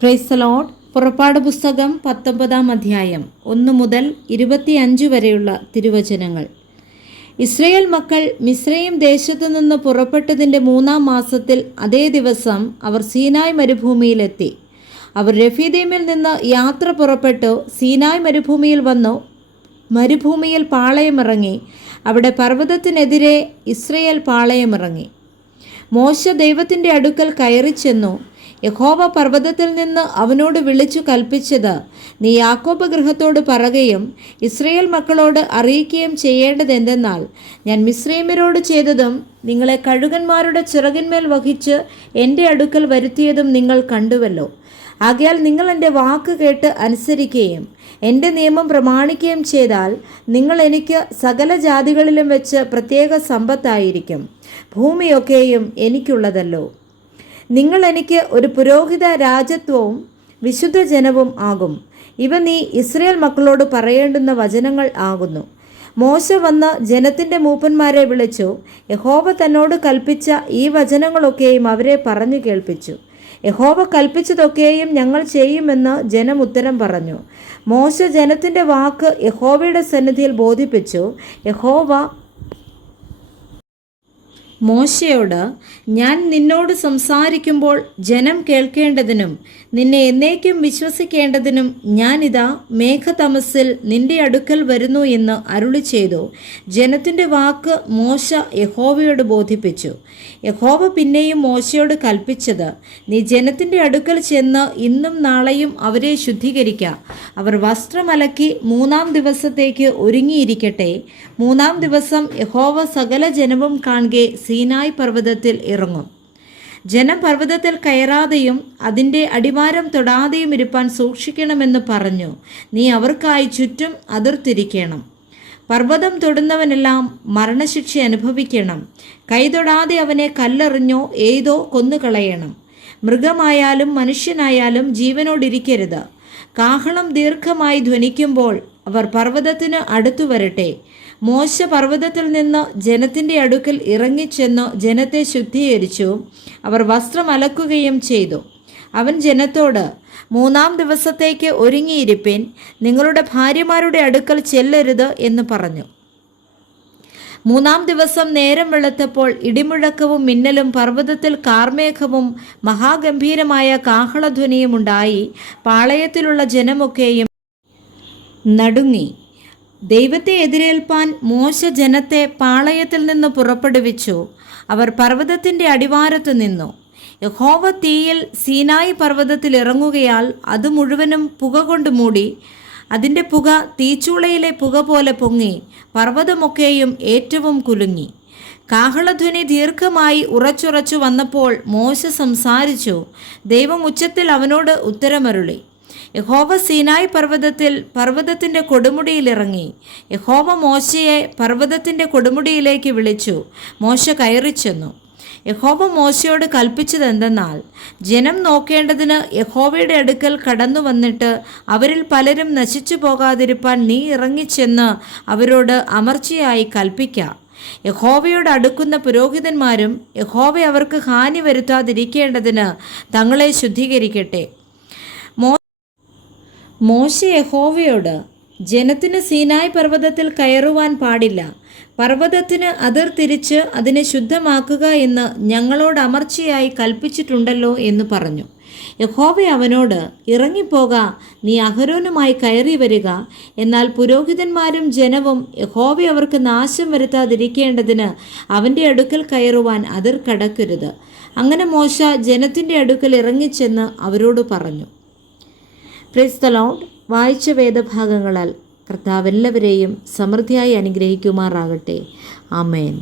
Praise the Lord. പുറപ്പാട് പുസ്തകം 19 അധ്യായം 1 മുതൽ 25 വരെയുള്ള തിരുവചനങ്ങൾ. ഇസ്രയേൽ മക്കൾ മിസ്രയീം ദേശത്തു നിന്ന് പുറപ്പെട്ടതിൻ്റെ 3-ാം മാസത്തിൽ അതേ ദിവസം അവർ സീനായ് മരുഭൂമിയിലെത്തി. അവർ രഫീദീമിൽ നിന്ന് യാത്ര പുറപ്പെട്ടു സീനായ് മരുഭൂമിയിൽ വന്നു. മരുഭൂമിയിൽ പാളയമിറങ്ങി. അവിടെ പർവ്വതത്തിനെതിരെ ഇസ്രയേൽ പാളയമിറങ്ങി. മോശ ദൈവത്തിൻ്റെ അടുക്കൽ കയറി ചെന്നു. യഹോവ പർവ്വതത്തിൽ നിന്ന് അവനോട് വിളിച്ചു കൽപ്പിച്ചത് നീ യാക്കോബ് ഗൃഹത്തോട് പറയുകയും ഇസ്രയേൽ മക്കളോട് അറിയിക്കുകയും ചെയ്യേണ്ടതെന്തെന്നാൽ, ഞാൻ മിസ്രയീമ്യരോട് ചെയ്തതും നിങ്ങളെ കഴുകന്മാരുടെ ചിറകിന്മേൽ വഹിച്ച് എൻ്റെ അടുക്കൽ വരുത്തിയതും നിങ്ങൾ കണ്ടുവല്ലോ. ആകയാൽ നിങ്ങൾ എൻ്റെ വാക്ക് കേട്ട് അനുസരിക്കുകയും എൻ്റെ നിയമം പ്രമാണിക്കുകയും ചെയ്താൽ നിങ്ങൾ എനിക്ക് സകല ജാതികളിലും വെച്ച് പ്രത്യേക സമ്പത്തായിരിക്കും. ഭൂമിയൊക്കെയും എനിക്കുള്ളതല്ലോ. നിങ്ങൾ എനിക്ക് ഒരു പുരോഹിത രാജത്വവും വിശുദ്ധ ജനവും ആകും. ഇവ നീ ഇസ്രയേൽ മക്കളോട് പറയേണ്ടുന്ന വചനങ്ങൾ ആകുന്നു. മോശ വന്ന് ജനത്തിൻ്റെ മൂപ്പന്മാരെ വിളിച്ചു. യഹോവ തന്നോട് കൽപ്പിച്ച ഈ വചനങ്ങളൊക്കെയും അവരെ പറഞ്ഞു കേൾപ്പിച്ചു. യഹോവ കൽപ്പിച്ചതൊക്കെയും ഞങ്ങൾ ചെയ്യുമെന്ന് ജനം ഉത്തരം പറഞ്ഞു. മോശ ജനത്തിൻ്റെ വാക്ക് യഹോവയുടെ സന്നിധിയിൽ ബോധിപ്പിച്ചു. യഹോവ മോശയോട്, ഞാൻ നിന്നോട് സംസാരിക്കുമ്പോൾ ജനം കേൾക്കേണ്ടതിനും നിന്നെ എന്നേക്കും വിശ്വസിക്കേണ്ടതിനും ഞാനിതാ മേഘതമസ്സിൽ നിന്റെ അടുക്കൽ വരുന്നു എന്ന് അരുളി ചെയ്തു. ജനത്തിൻ്റെ വാക്ക് മോശ യഹോവയോട് ബോധിപ്പിച്ചു. യഹോവ പിന്നെയും മോശയോട് കൽപ്പിച്ചത്, നീ ജനത്തിൻ്റെ അടുക്കൽ ചെന്ന് ഇന്നും നാളെയും അവരെ ശുദ്ധീകരിക്കുക. അവർ വസ്ത്രമലക്കി 3-ാം ദിവസത്തേക്ക് ഒരുങ്ങിയിരിക്കട്ടെ. 3-ാം ദിവസം യഹോവ സകല ജനവും കാണുകെ സീനായ് പർവ്വതത്തിൽ ഇറങ്ങും. ജനം പർവ്വതത്തിൽ കയറാതെയും അതിൻ്റെ അടിവാരം തൊടാതെയും ഇരുപ്പാൻ സൂക്ഷിക്കണമെന്ന് പറഞ്ഞു. നീ അവർക്കായി ചുറ്റും അതിർത്തിരിക്കണം. പർവ്വതം തൊടുന്നവനെല്ലാം മരണശിക്ഷ അനുഭവിക്കണം. കൈതൊടാതെ അവനെ കല്ലെറിഞ്ഞോ എയ്തോ കൊന്നുകളയണം. മൃഗമായാലും മനുഷ്യനായാലും ജീവനോടിരിക്കരുത്. കാഹളം ദീർഘമായി ധ്വനിക്കുമ്പോൾ അവർ പർവ്വതത്തിന് അടുത്തു വരട്ടെ. മോശ പർവ്വതത്തിൽ നിന്ന് ജനത്തിൻ്റെ അടുക്കൽ ഇറങ്ങിച്ചെന്ന് ജനത്തെ ശുദ്ധീകരിച്ചു. അവർ വസ്ത്രം അലക്കുകയും ചെയ്തു. അവൻ ജനത്തോട്, 3-ാം ദിവസത്തേക്ക് ഒരുങ്ങിയിരിപ്പിൻ, നിങ്ങളുടെ ഭാര്യമാരുടെ അടുക്കൽ ചെല്ലരുത് എന്ന് പറഞ്ഞു. 3-ാം ദിവസം നേരം വെളുത്തപ്പോൾ ഇടിമുഴക്കവും മിന്നലും പർവ്വതത്തിൽ കാർമേഘവും മഹാഗംഭീരമായ കാഹളധ്വനിയും ഉണ്ടായി. പാളയത്തിലുള്ള ജനമൊക്കെയും നടുങ്ങി. ദൈവത്തെ എതിരേൽപ്പാൻ മോശ ജനത്തെ പാളയത്തിൽ നിന്ന് പുറപ്പെടുവിച്ചു. അവർ പർവ്വതത്തിൻ്റെ അടിവാരത്ത് നിന്നു. യഹോവ തീയിൽ സീനായി പർവ്വതത്തിൽ ഇറങ്ങുകയാൽ അത് മുഴുവനും പുക കൊണ്ട് മൂടി. അതിൻ്റെ പുക തീച്ചൂളയിലെ പുക പോലെ പൊങ്ങി. പർവ്വതമൊക്കെയും ഏറ്റവും കുലുങ്ങി. കാഹളധ്വനി ദീർഘമായി ഉറച്ചുറച്ചു വന്നപ്പോൾ മോശ സംസാരിച്ചു. ദൈവം ഉച്ചത്തിൽ അവനോട് ഉത്തരമരുളി. യഹോവ സീനായ് പർവ്വതത്തിൻ്റെ കൊടുമുടിയിലിറങ്ങി. യഹോവ മോശയെ പർവ്വതത്തിൻ്റെ കൊടുമുടിയിലേക്ക് വിളിച്ചു. മോശ കയറിച്ചെന്നു. യഹോവ മോശയോട് കൽപ്പിച്ചതെന്തെന്നാൽ, ജനം നോക്കേണ്ടതിന് യഹോവയുടെ അടുക്കൽ കടന്നു വന്നിട്ട് അവരിൽ പലരും നശിച്ചു പോകാതിരിപ്പാൻ നീ ഇറങ്ങിച്ചെന്ന് അവരോട് അമർച്ചയായി കൽപ്പിക്ക. യഹോവയോട് അടുക്കുന്ന പുരോഹിതന്മാരും യഹോവ അവർക്ക് ഹാനി വരുത്താതിരിക്കേണ്ടതിന് തങ്ങളെ ശുദ്ധീകരിക്കട്ടെ. മോശ യഹോവയോട്, ജനത്തിന് സീനായ് പർവ്വതത്തിൽ കയറുവാൻ പാടില്ല. പർവ്വതത്തിന് അതിർ തിരിച്ച് അതിനെ ശുദ്ധമാക്കുക എന്ന് ഞങ്ങളോട് അമർച്ചയായി കൽപ്പിച്ചിട്ടുണ്ടല്ലോ എന്ന് പറഞ്ഞു. യഹോവ അവനോട്, ഇറങ്ങിപ്പോക, നീ അഹരോനുമായി കയറി വരിക. എന്നാൽ പുരോഹിതന്മാരും ജനവും യഹോവ അവർക്ക് നാശം വരുത്താതിരിക്കേണ്ടതിന് അവൻ്റെ അടുക്കൽ കയറുവാൻ അതിർ കടക്കരുത്. അങ്ങനെ മോശ ജനത്തിൻ്റെ അടുക്കൽ ഇറങ്ങിച്ചെന്ന് അവരോട് പറഞ്ഞു. Praise the Lord. വായിച്ച വേദഭാഗങ്ങളാൽ കർത്താവ് എല്ലാവരെയും സമൃദ്ധിയായി അനുഗ്രഹിക്കുമാറാകട്ടെ. ആമേൻ.